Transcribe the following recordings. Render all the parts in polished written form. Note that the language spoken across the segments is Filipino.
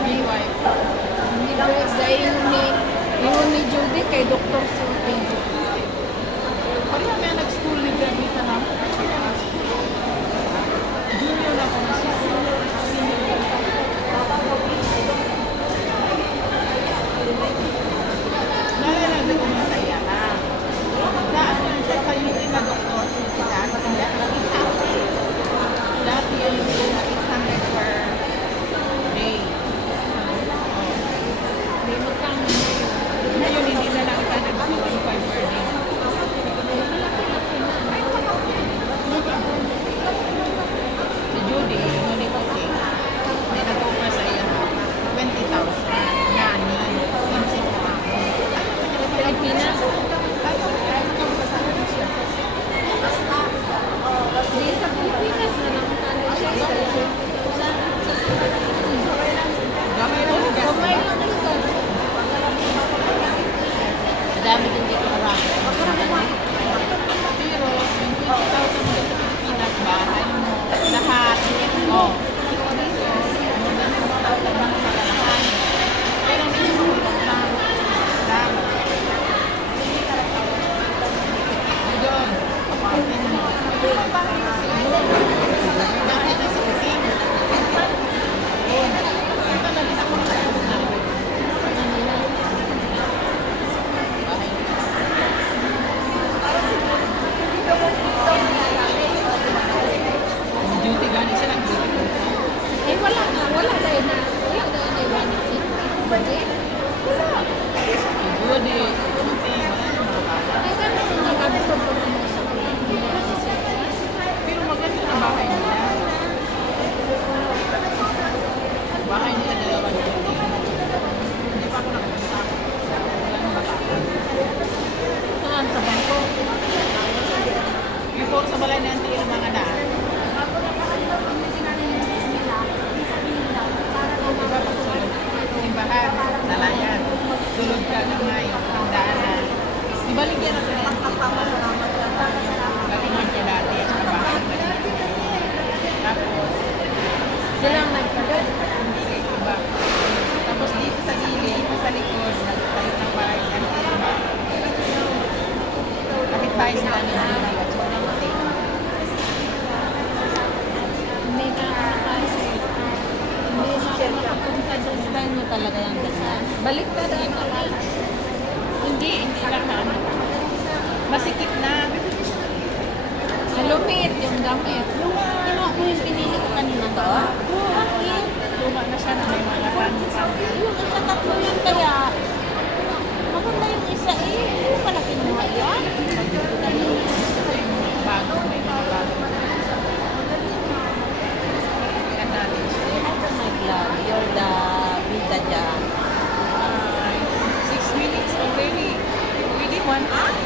Midwife. Midwife dahil yung ni Judy kay Dr. Sultan. Pareha may nag-school ni Gabita na. Junior na ko na siya. Senior. Nalala ko masaya na. Daan yun siya kayo na doktor. Dati yun yung 800 per day. May magkano na yun. Ngayon hindi na lang kita nag-1.5 per day. Si Judy, yung nito okay. May nag-offer sa iya 20,000. Yan, yan. Insip ko ako. Pilipinas. Hindi sa Pilipinas na nakakano siya. Gamay lang siya. Kamay lang ito. Dami din dito marami. Pero, yung 20,000 mo sa Pilipinas, bahay mo, lahat. Oh. Pero may sulat na. Salamat. Doon, apartment mo. Dahil na sa kusing. Doon. Ito na din ako nakayos na. Duty gani siya nag-duty. Eh wala dahil na iwan na si Berde. Duty, duty, wala na mga bata. Eh ganun yung nagabito po mo sa Pilipinas. Pero maganda na bahay nila. Bahay nila dalawa na duty. Hindi pa ako nakapunta. Wala nang bata. Saan sa bangko? Before sa balay na ang tingin ng mga daan. Diba pag sulod? Simbahan, nalayan. Sulod ka na nga yung daanan. Diba ligyan na sila yung galingan niya dati at saka bahay na tapos, Silang nagpagod. hindi iba. Tapos dito sa gilid, sa likod, nagtayo ng bahay sa iba. Kapit tayo sila ni Lili at saka ng Mate. Hindi na kasi hindi na siya nakapunta doon. Style mo talaga yung ganyan. Balik ka doon naman. Hindi lang na ano. Masikip na. Malumit yung damit. Ano mo yung pinili ko kanina to? Bakit? Luma na siya na may mga pangit-pangit. Yung isa tatlo yun kaya. Maganda yung isa eh. Hindi pala kinuha yan. Bago, may mga bago. Yan natin siya. Oh my God. You're the bida dyan. 6 minutes already. Really one hour?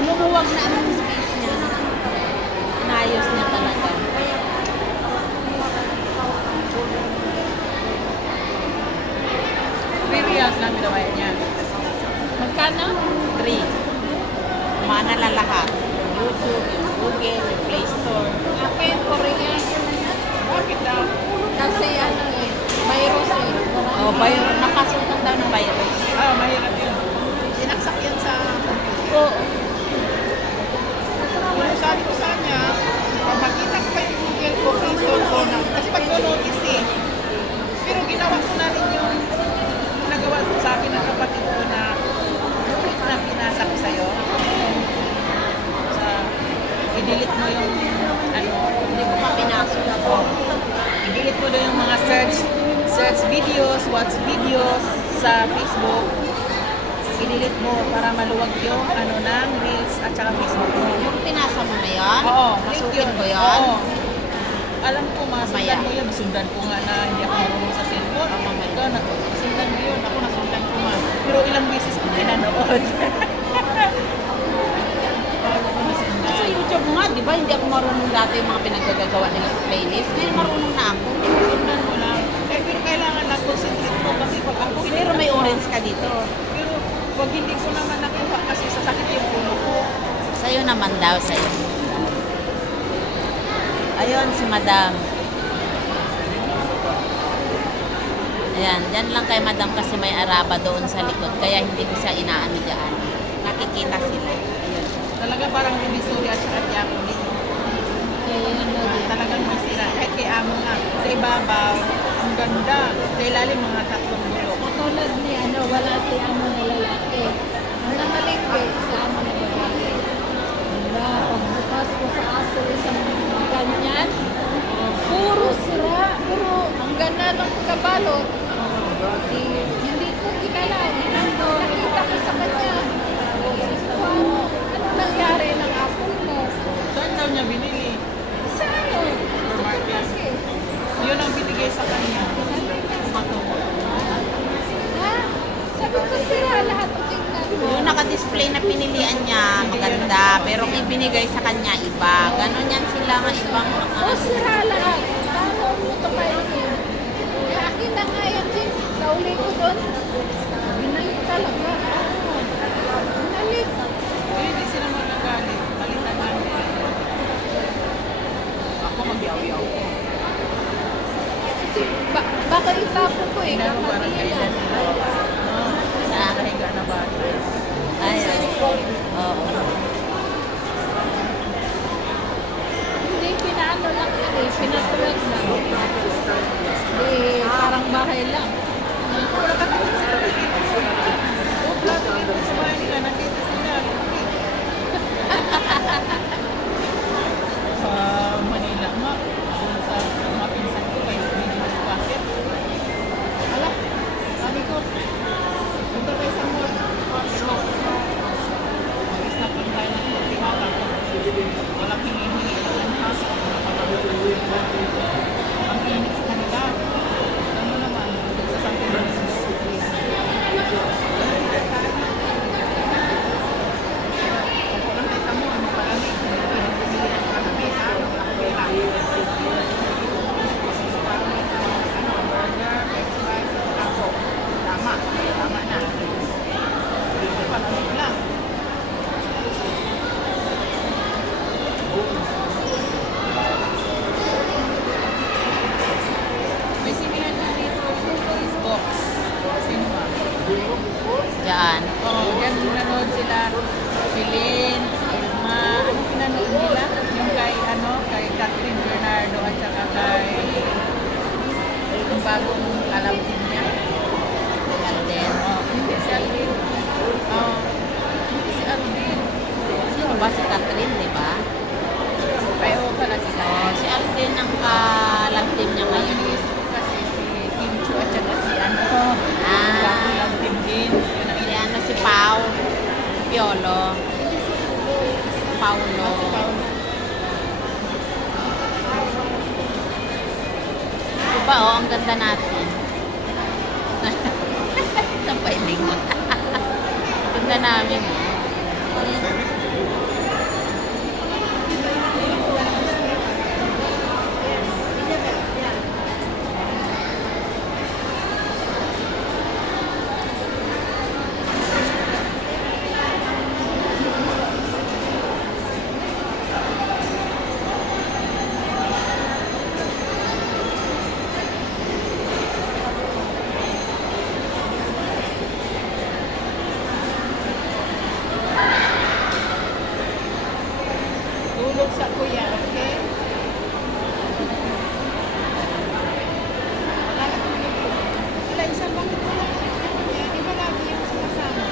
Lumuwag na ang space niya. Inayos niya talaga. Reals lang ginawa niya. Magkano? 3. Mana na lahat. YouTube, yung Google, yung Play Store. Akin, Korean. Bakit daw? Kasi ano eh, virus eh. Oh, virus. Nakasultan daw ng virus. Ah, mahirap yun. Sinaksak yan sa computer. Oo. Kung sabi ko sa kanya, pag makita ko pa yung Google ko, install ko na. Kasi pag-notice eh. Pero ginawa ko na rin yung nagawa sa akin ng kapatid ko na pinasa ko sa'yo. Sa, i-delete mo yung ano, Hindi ko pa pinasok ako. i-delete mo doon yung mga search videos, watch videos sa Facebook. I-delete mo para maluwag yung ano ng Reels at saka Facebook mo. Yung pinasa mo na yan? Oo, Masukin link ko yan? Oo. Alam ko, Mamaya. masundan mo yun. Nasundan ko nga na hindi ako marunong sa cellphone. Mamaya. Ikaw, nasundan mo yun. Ako nasundan ko nga. Pero ilang beses ko pinanood. Ako nasundan. Sa YouTube nga, di ba? Hindi ako marunong dati yung mga pinaggagawa nila sa playlist. Ngayon marunong na ako. Sundan mo lang. Pero kailangan lang concentrate mo kasi pag ako Pero may orange ka dito. Pero pag hindi ko naman nakuha kasi sasakit yung ulo ko. Sa'yo naman daw, sa'yo. Ayun, si Madam. Ayan, dyan lang kay madam kasi may araba doon sa likod. Kaya hindi ko siya inaano dyan. Nakikita sila. Ayun. Talaga parang Divisoria at saka Tiago dito. Kaya yan na din. Talagang masira. Kahit kay amo nga. Sa ibabaw, ang ganda. Sa ilalim mga 3 bulok. Katulad ni wala si amo na lalaki. Ang namalingke sa amo na babae. Wala, pagbukas ko sa aso isang ganyan, puro sira. Pero ang ganda ng kabalot. Hindi ko ikalain. Nakita ko sa kanya. Ano nangyari ng apo mo? Saan daw niya binili? Sa ano? Supermarket. Yun ang binigay sa kanya. Matungo. Ha? Sabi ko sira lahat ang tingnan mo. Yung naka-display na pinilian niya, maganda. Pero ang ibinigay sa kanya, iba. Ganon yan sila nga ibang O sira lahat. Paano mo ito kainin? Eh, akin na nga yan din. Sa uli ko doon. Binalik talaga. Binalik. Eh, hindi sila magagalit. Balitan lang nila. Ako mag-yaw-yaw ko. Kasi baka itapon ko eh. Inano parang Kapatid kailan yan. nila. Sa akin ka na ba? Ay, oo. Hindi, pinaano lang yan eh. Pinatulad lang. Eh, parang bahay lang. Wala ka tingin sila dito. O, plato dito sa bahay nila. Nakita sila. Sa Manila nga. Sa mga pinsan ko. May business basket. Alam, sabi ko, punta tayo sa mall. Pero, mag-snap lang tayo ng pagkimata. Walang hingi-hingi. Ang init sa kanila. Ano naman, sa Santo Domingo. Pagko lang tayo sa mall, mapalamig. Pinipili ang malamig, ha? Okay lang. Parang may burger, french fries, taco. Tama. Tama na. Palamig lang. May sinihan na dito, Foodies Box. Cinema. Diyan. Oo, yan nanonood sila. Si Lynn, Irma, ano pinanood nila? Yung kay, kay Catherine Bernardo at saka kay yung bagong alam din niya. Alden. Hindi si Alvin. Hindi si Alvin. Sino ba si Catherine, di ba? Ay, oo pala si Oo, Catherine. si Alden ang ka-love team niya ngayon. Iniisip ko kasi si Kim Chu at saka si Ah. Bagong lang din din. Yun ang Si si Pau. Piolo. Paulo. Diba, oh, ang ganda natin. Sa pwedeng mo. Ganda namin, oh. Tulog sa kuya, okay? Wala na tulog ko. Wala, isa bakit wala? Yan, iba lagi yung sumasama.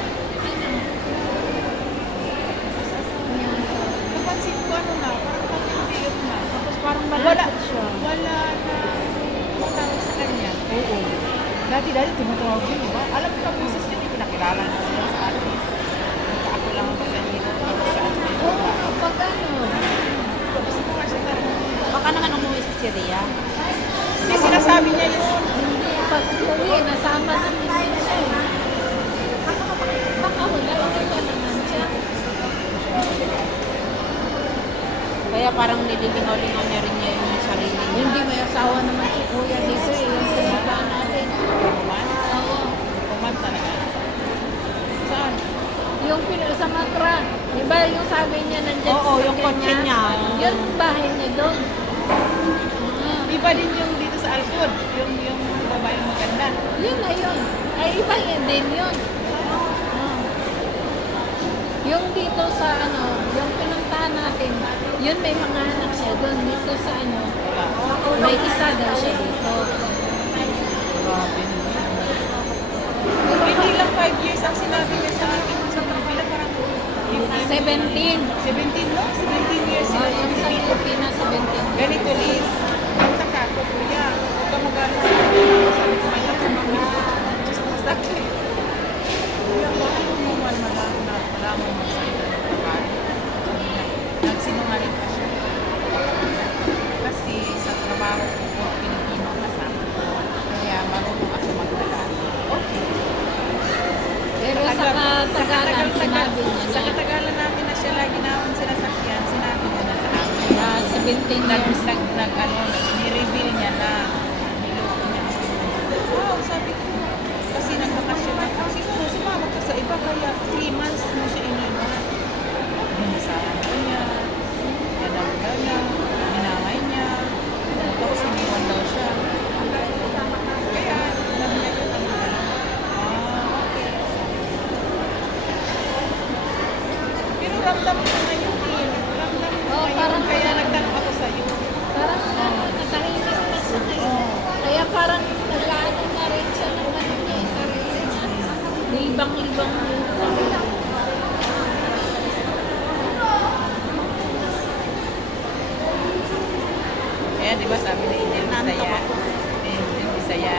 Napansin ko na, parang pag-iiyot na. Tapos parang Wala, malapit siya. wala na tumawag sa kanya. Oo. Dati tumatawag yun, di ba? Alam ko na boses yun, hindi pinakilala na siya sa atin. Ako lang ang pasanino. Oo, pag ano. Gusto ko nga siya tanong. Baka naman umuwi sa Syria. Hindi, sinasabi niya yun. Hindi, pag uwi, nasama namin din siya eh. Baka wala, okay pa naman siya. Kaya parang nililingaw-lingaw niya rin niya yung sarili niya. Hindi, may asawa naman si Kuya dito eh. Yung pinaba natin. Oo. Kuman talaga. Saan? Yung sa Matra. Diba yung sabi niya nandiyan Oo, sa yung kotse niya. Yun ang bahay niya doon. Iba din yung dito sa Alcod. Yung babaeng maganda. na. Yun na yun. Ay, iba yun din yun. Ah. Yung dito sa ano, yung pinuntahan natin, yun may mga anak siya doon. Dito sa ano, may isa daw siya dito. Grabe. Hindi lang 5 years ang sinabi niya sa akin sa Manila, parang 17. 17, no? 17 years sila Yung sa Pilipinas, 17. Ganito, Liz. Ang taka ko, kuya. Huwag ka magalit sa akin. Sabi ko, may ako mga Diyos ko sa akin. Kuya, bakit mo man malaman mo sa ito ng pagkain? Nagsinungaling pa siya. Kasi sa trabaho ko, Pilipino ang kasama ko. Kaya marunong ako magdala. Okay. Pero sa katagalan, sinabi niya Sa na katagalan namin na siya lagi namin sinasakyan, sinabi niya na sa amin. 17 years. Ni-reveal niya na niloko niya ako. Wow, sabi ko. Kasi nagbakasyon na ako. Siguro sumama ko sa iba kaya 3 months mo siya iniwan. Binasahan ko niya. Ganang-gana niya. Minamay niya. Tapos iniwan daw siya. Kaya, alam niya ko kami dalawa. Okay. Pero ramdam ko na yun eh. Ramdam ko Oo, na yun. parang Kaya nagtanong ako sa'yo. parang natahimik na siya ngayon. Kaya parang nag-ano na rin siya ng ano niya, sarili niya. Libang-libang yung sarili. Kaya di ba sabi ni Angel Bisaya, Angel Bisaya,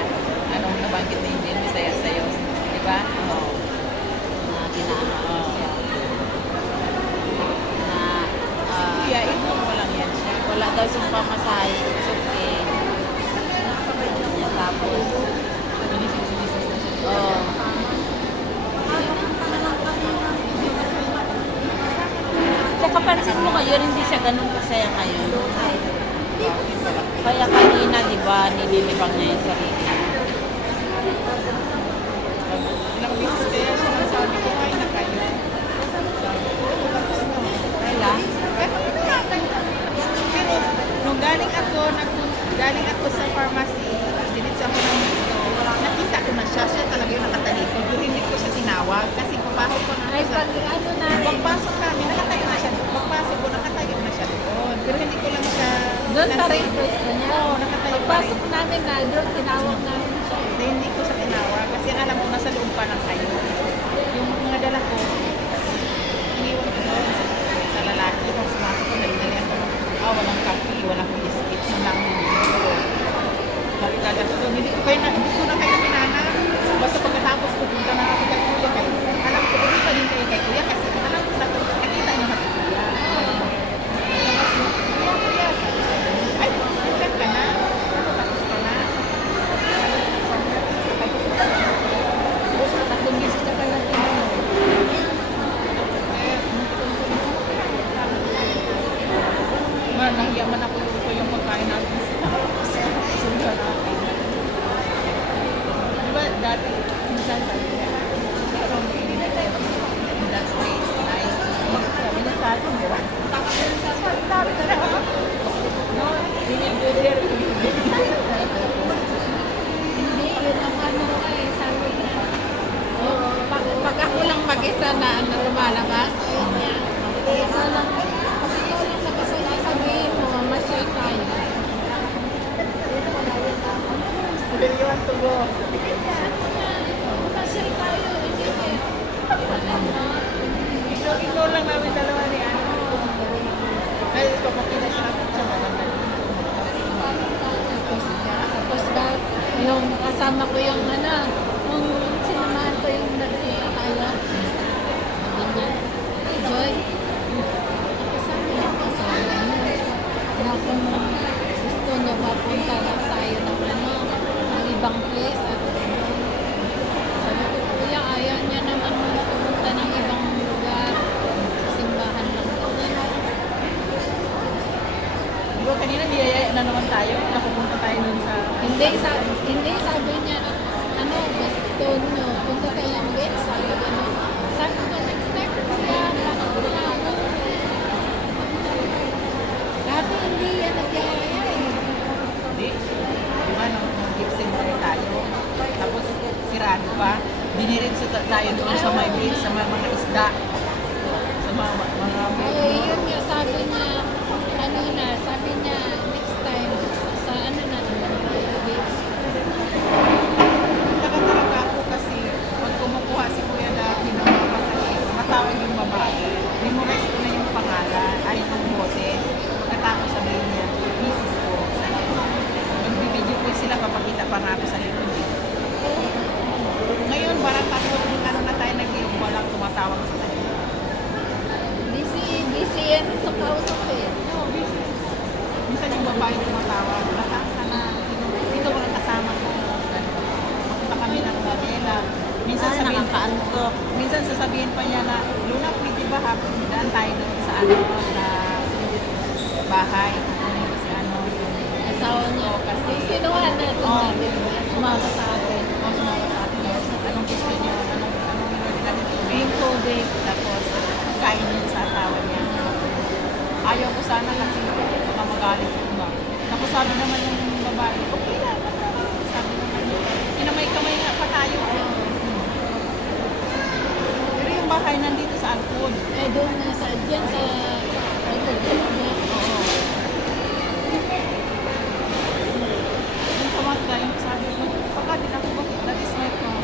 anong nabanggit ni Angel Bisaya sa'yo? Di ba? Oo. Na ginaano ko siya. Na Kuya, ignore mo lang yan siya. wala daw siyang pamasahe. It's okay. Tapos, Binisip-sinisip na siya. oh, tsaka pansin mo ngayon, hindi siya ganun kasaya ngayon. Kaya kanina, di ba, nililibang niya yung sarili. Ilang beses kaya siya nagsabi ko, ay na kayo. Kailan? Pero nung galing ako sa pharmacy, dinits ako ng gusto, nakita ko na siya. Siya talaga yung nakatalikod. Yung hindi ko siya tinawag kasi papasok ko na Ay, sa... pag ano na rin, Pagpasok namin, nakatayo na siya. Pagpasok ko, nakatayo na siya doon. Pero hindi ko lang siya... doon pa rin pwesto niya. Oo, nakatayo pa rin. Pagpasok namin na doon, tinawag namin siya. Na hindi ko siya tinawag kasi alam ko nasa loob pa lang kayo. Yung mga dala ko, iniwan ko doon sa lalaki. Tapos sumasok ko, dali-dalian ko. Walang kape, walang biscuit, walang dali-dalian ko doon. Hindi ko na kayo pinana. Basta pagkatapos ko, punta na ako kay Kuya. Alam ko, hindi pa din kayo kay Kuya kasi alam ko na ito, nakita niyo kasi Kuya. Tapos, Kuya, sabi ko, ay, ilan ka na? Ano, tapos ka na? Tatlong beses na pala tinawag. Nahiyaman ako luto yung pagkain natin. Sunda natin. Diba dati, minsan sabi niya, that place, nice. Sabi niya sa atin, di ba? Sabi na lang. No, dinibigyan. Hindi, yun ang ano ko eh, sabi niya. Oh, pag ako lang mag-isa na ano lumalabas, yun niya. Ikaw lang, kasi sa kasala sabihin mo, masyal tayo. Where you want to go? Masyal tayo, hindi eh. Ignore lang namin dalawa ni ano. Dahil papakita siya natin siya maganda. Tapos daw, yung kasama ko yung ano, yung sinamahan ko yung nagkita tayo. Sabi niya, Joy, kasama niya kasama niya. Na kung gusto niya mapunta lang tayo ng ano, ng ibang place. Sabi ko, kuya, ayaw niya naman pumunta ng ibang lugar. Sa simbahan lang kami. Diba kanina niyayaya na naman tayo, napupunta tayo dun sa... Hindi, sabi niya, ano, gusto nyo, punta tayo ng gate, sabi niya. Sabi ko, next time, kuya, bakit wala ako? Dati hindi yan nagyayaya eh. Hindi. Diba, nung gipsing tayo tayo. Diniritso tayo doon sa may beach, sa mga isda. Sa mga Ay, yun nga, sabi niya, sabi niya, next time, sa ano na, beach. Taga-talaga ako kasi pag kumukuha si Kuya dati ng mga pasahero, matawag yung babae. Memorize ko na yung pangalan, ay yung bote. Pagkatapos sabihin niya, misis ko. Magbibideo ko sila, papakita pa nga ako sa likod. Ngayon, parang takot yung ano na tayo nag-iong walang tumatawag sa tayo. Busy yan sa kausap eh. Oo, busy. Minsan yung babae tumatawag, nasaan ka na? Dito ko lang kasama ko. Punta kami ng Manila. Minsan Ay, nakakaantok. minsan sasabihin pa niya na, Luna, pwede ba hapon daan tayo doon sa ano, sa bahay. Kukunin ko si ano, yung Asawa niya. kasi Kinuha natin Oo. natin. Sumama sa atin. sumama sa atin. Anong gusto niyo? Anong minuli natin tubig? Yung tubig. Tapos, kain niyo sa asawa niya. Ayaw ko sana kasi baka magalit ko ba. Tapos sabi naman ng babae, okay lang. Sabi naman niya, kinamay-kamay nga pa tayo. Pero yung bahay nandito sa Alcon. Eh, doon na sa, dyan sa, Oo. Yung sa mga yung sabi ko, baka din ako bakit? That is my phone.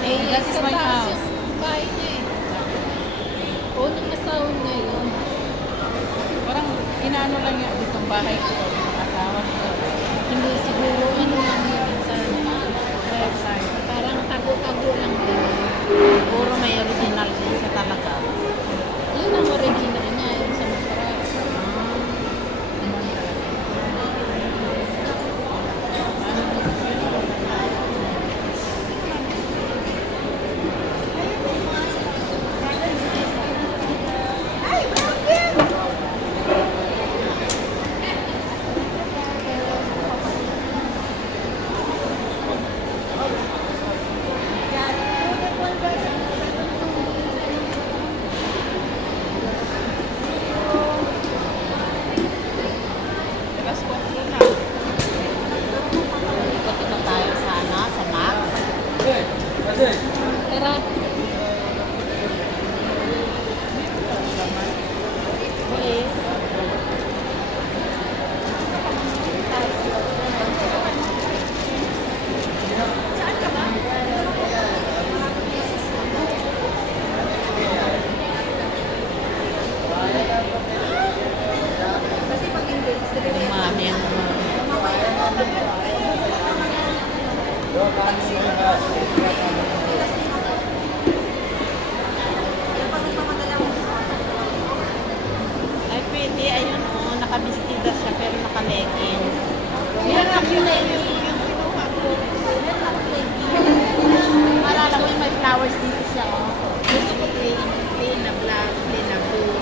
eh, That is sa my taas house. yung bahay niya eh. Unang asawa niya yun. Parang inaano lang niya ditong bahay ko, yung asawa ko. Hindi siguro ano lang yun sa Website. parang tago-tago lang din. Puro may original din siya talaga. Yun ang original niya, yung sa Mataras. Alas 4 na. Ikot-ikot tayo sa ano, sa Mac. Tara, Okay. Umami ang ay pwede, ayun po, nakabistida siya pero naka-legging. Yan ang yun na yung kinuha ko. Maalala ko yung may flowers dito siya, oh. Gusto ko plain na black, plain na blue,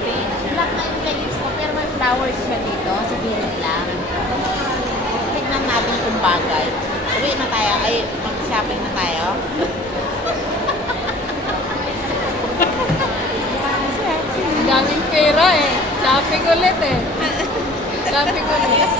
plain siya. Black na yung leggings ko, pero may flowers siya dito, sa gilid lang. Tignan natin kung bagay. Uwi na tayo, ay mag-shopping na tayo. ang daming pera eh. Shopping ulit eh. Shopping ulit.